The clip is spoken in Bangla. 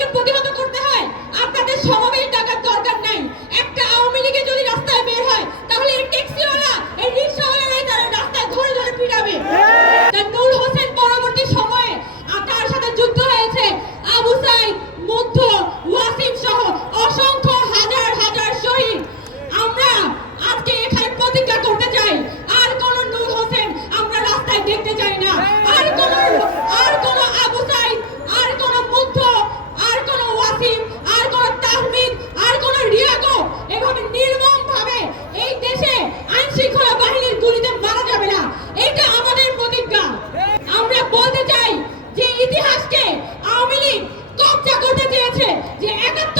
লীগকে প্রতিহত করতে হয়, আপনাদের সমাবেশ ডাকার দরকার নাই। একটা আওয়ামী লীগে যদি রাস্তায় বের হয়, তাহলে এই ট্যাক্সিওয়ালা, এই রিক্সাওয়ালারাই তারা রাস্তায় ধরে ধরে পিটাবে। নূর হোসেন পরবর্তী সময়ে তার সাথে যুদ্ধ হয়েছে আবু সাইদ, মুগ্ধ, ওয়াসিম সহ অসংখ্য হাজার হাজার শহীদ। আমরা আজকে এখানে প্রতিজ্ঞা করতে চাই, আর কোন নূর হোসেন আমরা রাস্তায় দেখতে চাই না। আর কোন আবু সাইদ, আর কোন মুগ্ধ, আর কোন ওয়াসিম, আর কোন তাহমিদ, আর কোন রিয়াকো এভাবে নির্মমভাবে এই দেশে আইন শৃঙ্খলা বাহিনীর গুলিতে মারা যাবে না। এটা আমাদের প্রতিজ্ঞা। আমরা বলতে চাই যে ইতিহাসকে আওয়ামী লীগ কবজা করতে চেয়েছে, যে ৭১